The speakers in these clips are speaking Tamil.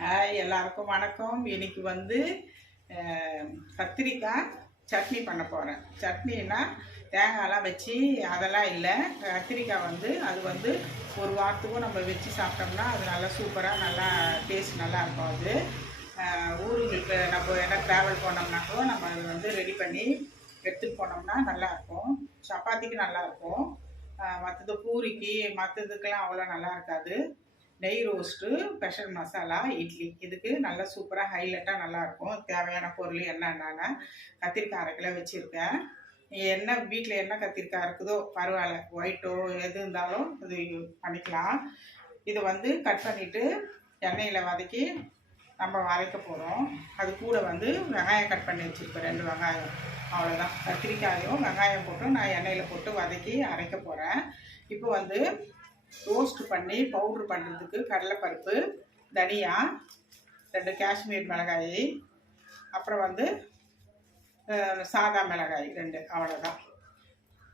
ஹாய், எல்லாருக்கும் வணக்கம். இன்னைக்கு வந்து கத்திரிக்காய் சட்னி பண்ண போகிறேன். சட்னின்னா தேங்காயெல்லாம் வச்சு அதெல்லாம் இல்லை. கத்திரிக்காய் வந்து அது வந்து ஒரு வாரத்துக்கும் நம்ம வச்சு சாப்பிட்டோம்னா அது நல்லா சூப்பராக நல்லா டேஸ்ட் நல்லா இருக்கும். அது ஊருக்கு நம்ம என்ன ட்ராவல் போனோம்னாக்கோ நம்ம அது வந்து ரெடி பண்ணி எடுத்துகிட்டு போனோம்னா நல்லாயிருக்கும். சப்பாத்திக்கு நல்லாயிருக்கும். மற்றது பூரிக்கு மற்றதுக்கெல்லாம் அவ்வளோ நல்லா இருக்காது. நெய் ரோஸ்ட்டு, ஸ்பெஷல் மசாலா, இட்லி இதுக்கு நல்லா சூப்பராக ஹைலைட்டாக நல்லாயிருக்கும். தேவையான பொருள் என்னென்னா கத்திரிக்காய் 1/2 கிலோ வச்சுருக்கேன். என்ன வீட்டில் என்ன கத்திரிக்காய் இருக்குதோ பரவாயில்ல, ஒயிட்டோ எது இருந்தாலும் இது பண்ணிக்கலாம். இதை வந்து கட் பண்ணிவிட்டு எண்ணெயில் வதக்கி நம்ம வதக்க போகிறோம். அது கூட வந்து வெங்காயம் கட் பண்ணி வச்சுருக்கேன், 2 வெங்காயம். அவ்வளோதான். கத்திரிக்காயும் வெங்காயம் போட்டு நான் எண்ணெயில் போட்டு வதக்கி அரைக்க போகிறேன். இப்போ வந்து ரோஸ்ட் பண்ணி பவுட்ரு பண்ணுறதுக்கு கடலைப்பருப்பு, தனியா, 2 காஷ்மீர் மிளகாய், அப்புறம் வந்து சாதா மிளகாய் 2, அவ்வளோதான்.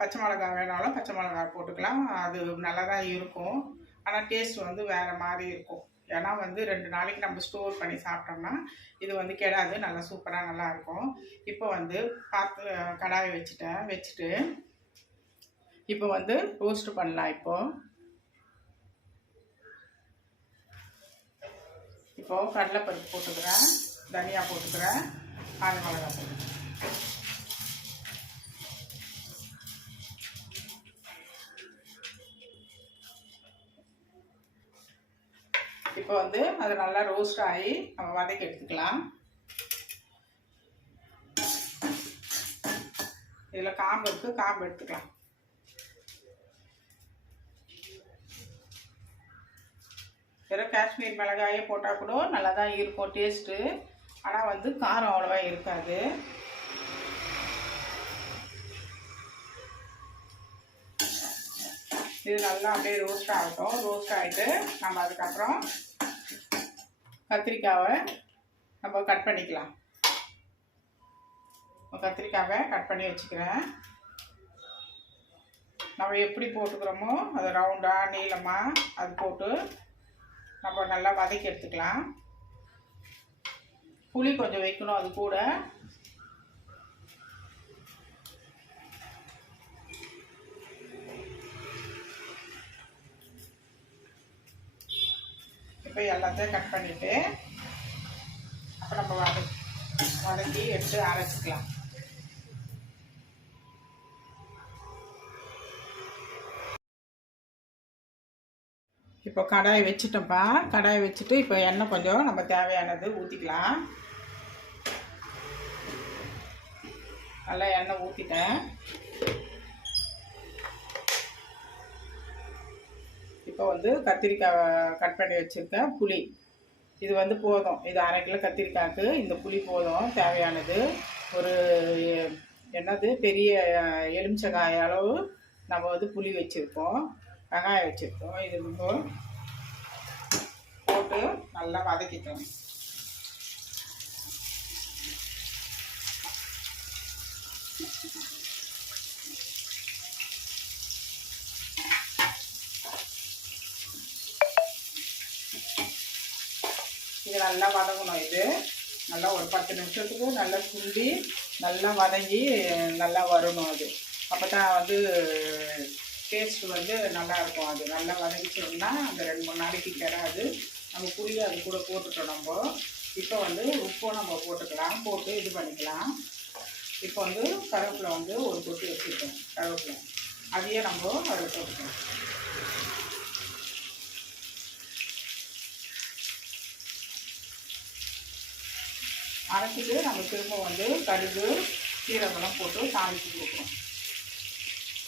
பச்சை மிளகாய் வேணாலும் பச்சை மிளகாய் போட்டுக்கலாம். அது நல்லா தான் இருக்கும். ஆனால் டேஸ்ட் வந்து வேறு மாதிரி இருக்கும். ஏன்னா வந்து 2 நாளைக்கு நம்ம ஸ்டோர் பண்ணி சாப்பிட்டோம்னா இது வந்து கெடாது, நல்லா சூப்பராக நல்லாயிருக்கும். இப்போ வந்து கடாயை வச்சுட்டு இப்போ வந்து ரோஸ்ட் பண்ணலாம். இப்போது கடலைப்பருப்பு போட்டுக்கிறேன், தனியா போட்டுக்கிறேன், காஞ்ச மிளகா போட்டுக்கிறேன். இப்போ வந்து அது நல்லா ரோஸ்ட் ஆகி நம்ம வதக்கி எடுத்துக்கலாம். இதில் காம்பு இருக்குது, காம்பு எடுத்துக்கலாம். வெறும் காஷ்மீர் மிளகாயே போட்டால் கூட நல்லா தான் இருக்கும் டேஸ்ட்டு. ஆனால் வந்து காரம் அவ்வளோவா இருக்காது. இது நல்லா அப்படியே ரோஸ்ட் ஆகட்டும். ரோஸ்ட் ஆகிட்டு நம்ம அதுக்கப்புறம் கத்திரிக்காவை நம்ம கட் பண்ணிக்கலாம். கத்திரிக்காவை கட் பண்ணி வச்சுக்கிறேன். நம்ம எப்படி போட்டுக்கிறோமோ அது ரவுண்டாக நீளமாக அது போட்டு நம்ம நல்லா வதக்கி எடுத்துக்கலாம். புளி கொஞ்சம் வைக்கணும் அது கூட. இப்போ எல்லாத்தையும் கட் பண்ணிவிட்டு அப்போ நம்ம வதக்கி எடுத்து அரைச்சிக்கலாம். இப்போ கடாயை வச்சுட்டோம்ப்பா. கடாயை வச்சுட்டு இப்போ எண்ணெய் கொஞ்சம் நம்ம தேவையானது ஊற்றிக்கலாம். நல்லா எண்ணெய் ஊற்றிட்டேன். இப்போ வந்து கத்திரிக்காய் கட் பண்ணி வச்சுருக்கேன். புளி இது வந்து போதும். இது 1/2 கிலோ கத்திரிக்காய்க்கு இந்த புளி போதும். தேவையானது ஒரு பெரிய எலுமிச்சங்காய் அளவு நம்ம வந்து புளி வச்சுருக்கோம், வெங்காயம் வச்சுருக்கோம். இது போட்டு நல்லா வதக்கிக்கலாம். இது நல்லா வதங்கணும். இது நல்லா ஒரு 10 நிமிஷத்துக்கு நல்லா சுண்டி நல்லா வதங்கி நல்லா வரணும். அது அப்போ தான் வந்து டேஸ்ட்டு வந்து நல்லாயிருக்கும். அது நல்லா வதங்கிச்சோம்னா அந்த 2-3 நாளைக்கு கெடாது. நம்ம புளி அது கூட போட்டுட்டோம். நம்ம இப்போ வந்து உப்பும் நம்ம போட்டுக்கலாம், போட்டு இது பண்ணிக்கலாம். இப்போ வந்து கருவேப்பிலை வந்து ஒரு கொட்டி வச்சுருக்கோம். கருவேப்பிலை அதையே நம்ம அதில் போட்டுக்கலாம். அரைச்சிட்டு நம்ம திரும்ப வந்து கடுகு சீரகம்லாம் போட்டு தாளித்து கொடுக்குறோம்.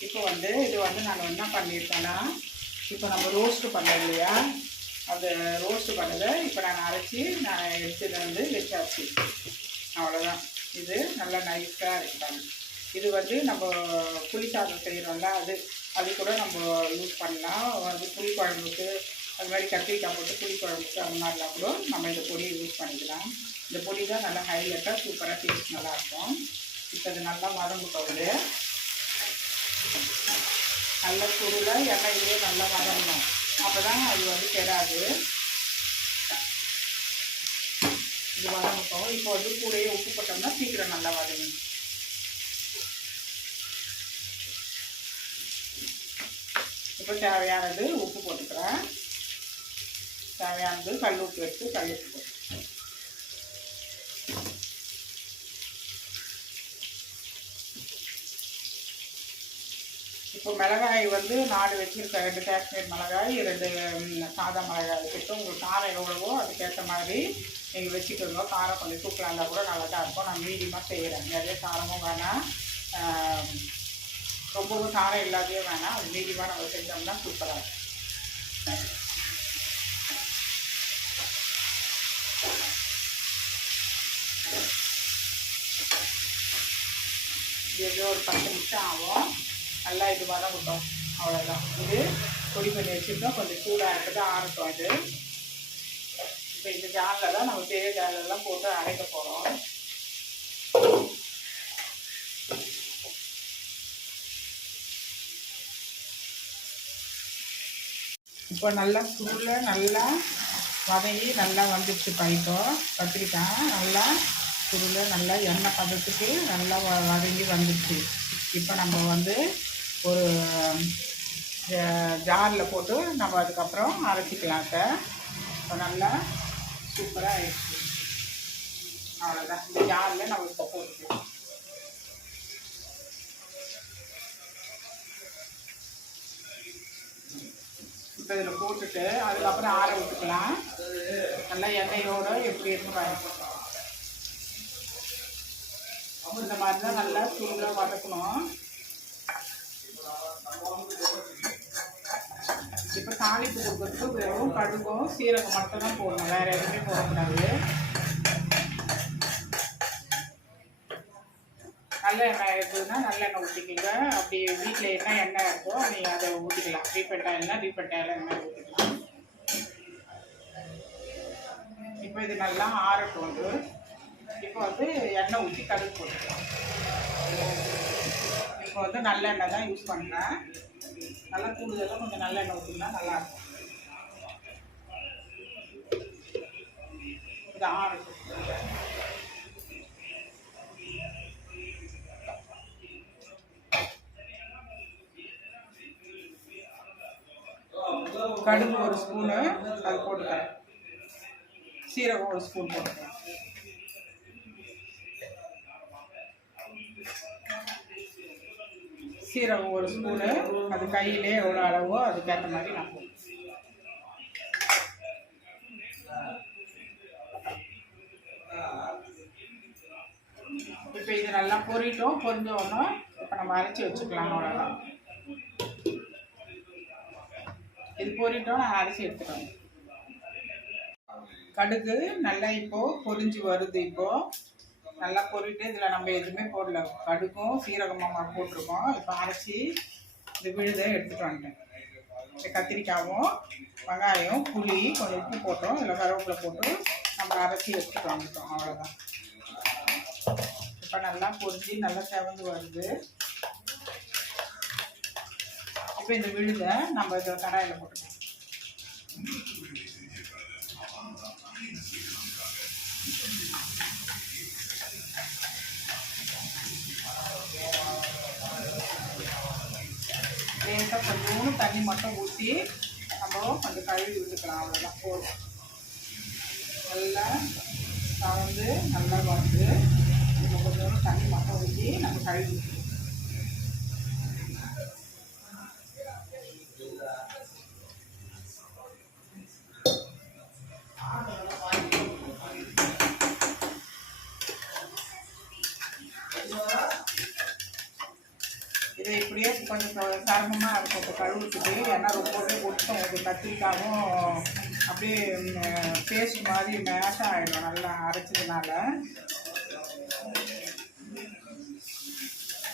இப்போ வந்து இது வந்து நான் என்ன பண்ணியிருக்கேன்னா, இப்போ நம்ம ரோஸ்ட்டு பண்ணோம் இல்லையா, அந்த ரோஸ்ட்டு பண்ணதை இப்போ நான் அரைச்சி நான் எடுத்துகிட்டு வந்து வச்சாச்சு. அவ்வளோதான். இது நல்லா நைஸாக இருக்காங்க. இது வந்து நம்ம புளி சாதம் செய்கிறோம்ல, அது கூட நம்ம யூஸ் பண்ணலாம். வந்து புளி குழம்புக்கு அது மாதிரி கத்திரிக்காய் போட்டு புளி குழம்புக்கு அந்த மாதிரிலாம் கூட நம்ம இந்த பொடியை யூஸ் பண்ணிக்கலாம். இந்த பொடி தான் நல்லா ஹைலைட்டாக சூப்பராக டேஸ்ட் நல்லாயிருக்கும். இப்போ இது நல்லா வதங்கிட்டோது. நல்லா சுருள எண்ணெயிலேயே நல்லா வதங்கணும். அப்போ தான் அது வந்து கெடாது. இது வதங்கட்டும். இப்போ வந்து கூடயே உப்பு போட்டோம்னா சீக்கிரம் நல்லா வதங்கும். இப்போ தேவையானது உப்பு போட்டுக்கிறேன். தேவையானது கல் உப்பு எடுத்து கல் உப்பு போட்டு இப்போ மிளகாய் வந்து 4 வச்சுருக்கேன். 2 காஷ்மீர் மிளகாய், 2 சாதா மிளகாய் வச்சுட்டு உங்களுக்கு காரம் எவ்வளவோ அதுக்கேற்ற மாதிரி நீங்கள் வச்சுக்கோங்க. காரம் கொஞ்சம் தூக்கலாக இருந்தால் கூட நல்லா தான் இருக்கும். நான் மீடியமாக செய்கிறேன். நிறைய காரமும் வேணாம், ரொம்பவும் காரம் இல்லாதே வேணாம். அது மீடியமாக நம்ம செஞ்சோம்னா சூப்பராக இருக்கும். இது ஒரு 10 நிமிஷம் ஆகும். நல்லா இது வதங்கட்டும். அவ்வளோதான். இது பொடி பண்ணி வச்சுருக்கோம். கொஞ்சம் சூடாக இருக்குது, ஆறட்டும். அது இப்போ இந்த ஜாலில் தான் நம்ம பெரிய ஜாலெல்லாம் போட்டு அரைக்க போகிறோம். இப்போ நல்லா சுருளில் நல்லா வதங்கி நல்லா வந்துடுச்சு. இப்போ கத்திரிக்காய் நல்லா சுருளில் நல்லா எண்ணெய் பதத்துக்கு நல்லா வதங்கி வந்துடுச்சு. இப்போ நம்ம வந்து ஒரு ஜாரில் போட்டு நம்ம அதுக்கப்புறம் அரைச்சிக்கலாம். இப்போ நல்லா சூப்பராக ஆயிடுச்சு. அவ்வளோதான். இந்த ஜாரில் நம்ம இப்போ போட்டுக்கலாம். இப்போ இதில் போட்டுட்டு அதுக்கப்புறம் ஆற விட்டுக்கலாம். நல்லா எண்ணெயோடு எப்படி இருக்கு பாருங்க. இந்த மாதிரி தான் நல்லா சூடாக வதக்கணும். இப்போ தாளிப்பு கொடுக்கறதுக்கு வெறும் கடுகும் சீரகம் மட்டும் தான் போடணும், வேறு எதுவுமே போடக்கூடாது. நல்ல எண்ணெய் இருக்குதுன்னா நல்லெண்ணெய் ஊற்றிக்கிங்க. அப்படி வீட்டில் என்ன எண்ணெய் இருக்கோ நீங்கள் அதை ஊற்றிக்கலாம். ரீஃபைண்ட் ஆயில்னா ரீஃபைண்ட் ஆயில் எண்ணெய் ஊற்றிக்கலாம். இப்போ இது நல்லா ஆறட்டும். இப்போ வந்து எண்ணெய் ஊற்றி கடுகு போட்டுக்கலாம். இப்போ வந்து நல்லெண்ணெய் தான் யூஸ் பண்ணுறேன். நல்லா கூடுதலாக கொஞ்சம் நல்லெண்ணெய் ஊற்றினா நல்லாயிருக்கும். இது ஆறட்டும். கடுகு ஒரு ஸ்பூனு அது போட்டுக்கிறேன். சீரகம் ஒரு ஸ்பூன் போட்டுக்கிறேன். சீரகம் ஒரு ஸ்பூனு, அது கையிலே எவ்வளோ அளவோ அதுக்கேற்ற மாதிரி நான் போடுவேன். இப்போ இது நல்லா பொரிட்டோம். பொரிஞ்சோன்னா இப்போ நம்ம அரைச்சி வச்சுக்கலாம். அவ்வளோதான். இது பொரிட்டோம், நான் அரைச்சி எடுத்துக்கிறேன். கடுகு நல்லா இப்போது பொரிஞ்சு வருது. இப்போது நல்லா பொரிட்டு இதில் நம்ம எதுவுமே போடல, கடுகும் சீரகமாக போட்டிருக்கோம். இப்போ அரைச்சி இந்த விழுதை எடுத்துகிட்டு வந்துட்டேன். இந்த கத்திரிக்காயும் வெங்காயம் புளி கொஞ்சம் உப்பு போட்டோம், இதில் கருவேப்பிலை போட்டு நம்ம அரைச்சி எடுத்துகிட்டு வந்துட்டோம். அவ்வளோதான். இப்போ நல்லா பொரிஞ்சு நல்லா செவந்து வருது. இப்போ இந்த விழுதை நம்ம இதை கடாயில் போட்டுக்கலாம். லேசாக கொஞ்சம் தண்ணி மட்டும் ஊற்றி நம்ம கொஞ்சம் கழுவி விட்டுக்கலாம். அவ்வளோதான், போதும். நல்லா கலந்து நல்லா வந்து நம்ம கொஞ்சம் தண்ணி மட்டும் ஊற்றி நம்ம கழுவி விட்டுக்கலாம். இது இப்படியே கொஞ்சம் சிரமமாக இருக்கும். இப்போ கழுவுறதுக்கு ஏன்னா ரொம்பவே ஒட்டும். ஒரு கத்திரிக்காயும் அப்படியே பேஸ்ட் மாதிரி மேஷாக ஆகிடும் நல்லா அரைச்சதுனால.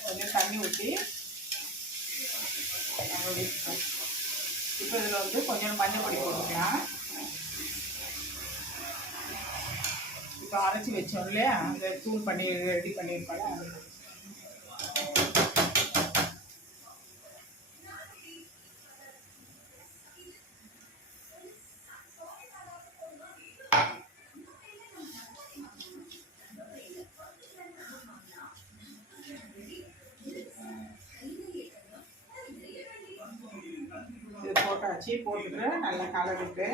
கொஞ்சம் தண்ணி ஊற்றி நம்ம விட்டுப்போம். இப்போ இதில் வந்து கொஞ்சம் மஞ்சள் பொடி போட்டுக்கலாம். இப்போ அரைச்சி வச்சோம் இல்லையா, அந்த தூள் பண்ணி ரெடி பண்ணியிருப்பாங்க. போட்டாச்சு. போட்டுட்டு நல்லா கலந்துட்டு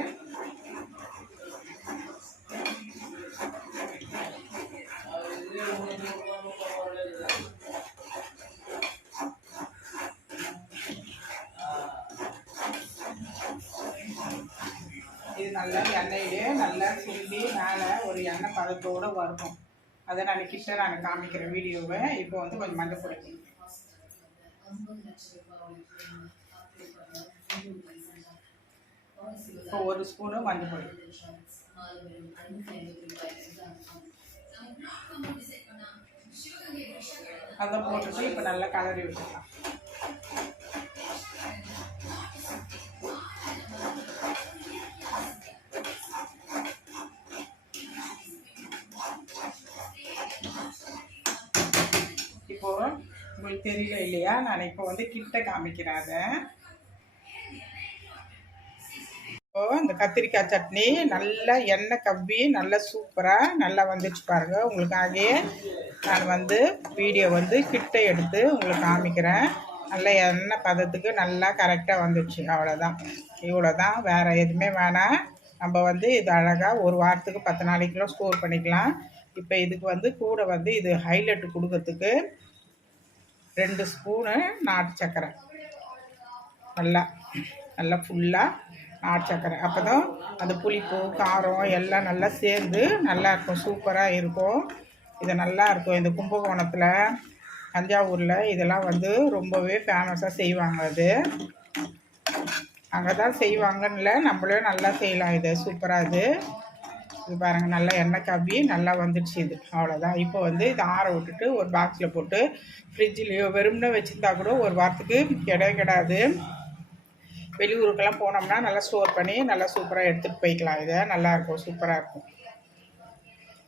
இது நல்லா எண்ணெயிலே நல்லா சுண்டி மேலே ஒரு எண்ணெய் பதத்தோடு வரணும். அதை நான் கிட்ட நான் காமிக்கிறேன் வீடியோவை. இப்போ வந்து கொஞ்சம் மஞ்சள் பொடி, இப்போ 1 ஸ்பூனு மஞ்சள் பொடி, அதை போட்டுட்டு இப்போ நல்லா கலரி விட்டுக்கலாம். இப்போ உங்களுக்கு தெரியல இல்லையா, நான் இப்போ வந்து கிட்ட காமிக்கிறாங்க. இப்போ இந்த கத்திரிக்காய் சட்னி நல்லா எண்ணெய் கவ்வி நல்லா சூப்பராக நல்லா வந்துச்சு பாருங்கள். உங்களுக்காகவே நான் வந்து வீடியோ வந்து கிட்ட எடுத்து உங்களுக்கு காமிக்கிறேன். நல்லா எண்ணெய் பதத்துக்கு நல்லா கரெக்டாக வந்துச்சு. அவ்வளோதான், இவ்வளோ தான், வேறு எதுவுமே வேணாம். நம்ம வந்து இது அழகாக ஒரு வாரத்துக்கு 10 நாளைக்குலாம் ஸ்டோர் பண்ணிக்கலாம். இப்போ இதுக்கு வந்து கூட வந்து இது ஹைலைட் கொடுக்கறதுக்கு 2 ஸ்பூனு நாட்டு சர்க்கரை, நல்லா நல்லா ஃபுல்லாக நாட்டு சர்க்கரை. அப்போ தான் அந்த புளிப்பு காரம் எல்லாம் நல்லா சேர்ந்து நல்லாயிருக்கும், சூப்பராக இருக்கும். இது நல்லாயிருக்கும். இந்த கும்பகோணத்தில் தஞ்சாவூரில் இதெல்லாம் வந்து ரொம்பவே ஃபேமஸாக செய்வாங்க. அது அங்கே தான் செய்வாங்கன்னு இல்லை, நம்மளே நல்லா செய்யலாம். இது சூப்பராக இது பாருங்கள், நல்லா எண்ணெய் கவ்வி நல்லா வந்துடுச்சு. இது அவ்வளோதான். இப்போ வந்து இதை ஆற விட்டுட்டு ஒரு பாக்ஸில் போட்டு ஃப்ரிட்ஜிலையோ வெறும்னே வச்சுருந்தா கூட ஒரு வாரத்துக்கு கிடாது. வெளியூருக்கெல்லாம் போனோம்னா நல்லா ஸ்டோர் பண்ணி நல்லா சூப்பராக எடுத்துகிட்டு போய்க்கலாம். இதை நல்லாயிருக்கும், சூப்பராக இருக்கும்.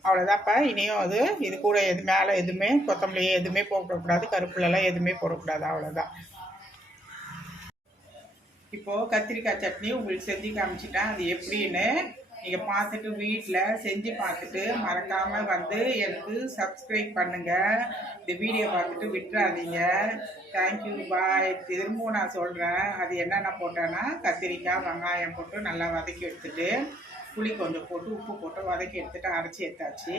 அவ்வளோதான்ப்பா. இனியும் இது கூட மேலே எதுவுமே கொத்தமல்லி எதுவுமே போடக்கூடாது, கருப்புலலாம் எதுவுமே போடக்கூடாது. அவ்வளோதான். இப்போது கத்திரிக்காய் சட்னி உங்களுக்கு செஞ்சு காமிச்சிட்டேன். அது எப்படின்னு நீங்கள் பார்த்துட்டு வீட்டில் செஞ்சு பார்த்துட்டு மறக்காமல் வந்து எனக்கு சப்ஸ்கிரைப் பண்ணுங்கள். இந்த வீடியோ பார்த்துட்டு விட்டுறாதீங்க. தேங்க்யூ, பாய். திரும்பவும் நான் சொல்கிறேன், அது என்னென்ன போட்டேன்னா கத்திரிக்காய் வெங்காயம் போட்டு நல்லா வதக்கி எடுத்துட்டு புளி கொஞ்சம் போட்டு உப்பு போட்டு வதக்கி எடுத்துகிட்டு அரைச்சி எடுத்தாச்சு.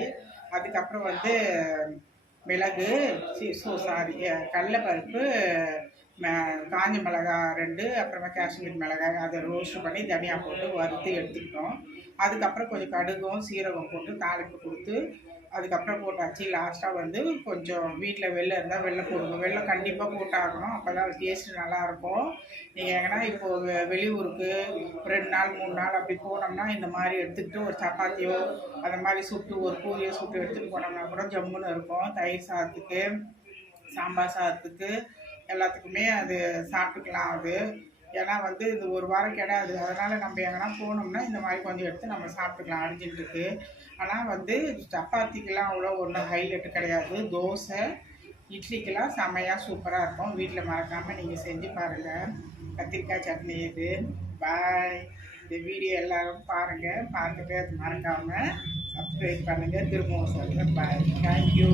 அதுக்கப்புறம் வந்து மிளகு கடலைப்பருப்பு, காஞ்ச மிளகாய் 2, அப்புறமா காஷ்மீர் மிளகாய் அதை ரோஸ்ட் பண்ணி தனியா போட்டு வறுத்து எடுத்துக்கிட்டோம். அதுக்கப்புறம் கொஞ்சம் கடுகும் சீரகம் போட்டு தாளிப்பு கொடுத்து அதுக்கப்புறம் போட்டாச்சு. லாஸ்ட்டாக வந்து கொஞ்சம் வீட்டில் வெள்ளை இருந்தால் வெள்ளை போடுங்க. வெள்ளை கண்டிப்பாக போட்டாகணும், அப்போ தான் டேஸ்ட்டு நல்லாயிருக்கும். நீங்கள் எங்கன்னா இப்போது வெளியூருக்கு 2 நாள் 3 நாள் அப்படி போனோம்னா இந்த மாதிரி எடுத்துக்கிட்டு ஒரு சப்பாத்தியோ அந்த மாதிரி சுட்டு ஒரு பூரியோ சுட்டு எடுத்துகிட்டு போனோம்னா கூட ஜம்முன்னு இருக்கும். தயிர் சாதத்துக்கு, சாம்பார் சாதத்துக்கு எல்லாத்துக்குமே அது சாப்பிட்டுக்கலாம். அது ஏன்னா வந்து இந்த ஒரு வாரம் கிடாது. அதனால் நம்ம எங்கன்னா போனோம்னா இந்த மாதிரி கொஞ்சம் எடுத்து நம்ம சாப்பிட்டுக்கலாம் அர்ஜென்ட்டுக்கு. ஆனால் வந்து சப்பாத்திக்கெலாம் அவ்வளோ ஒன்றும் ஹைலைட்டு கிடையாது. தோசை இட்லிக்கெல்லாம் செம்மையாக சூப்பராக இருக்கும். வீட்டில் மறக்காமல் நீங்கள் செஞ்சு பாருங்கள். கத்திரிக்காய் சட்னி இது. பாய். இந்த வீடியோ எல்லோரும் பாருங்கள், பார்த்துட்டு அது மறக்காமல் சப்ஸ்கிரைப் பண்ணுங்கள். திரும்பவும் சொல்லுங்கள். பாய். தேங்க்யூ.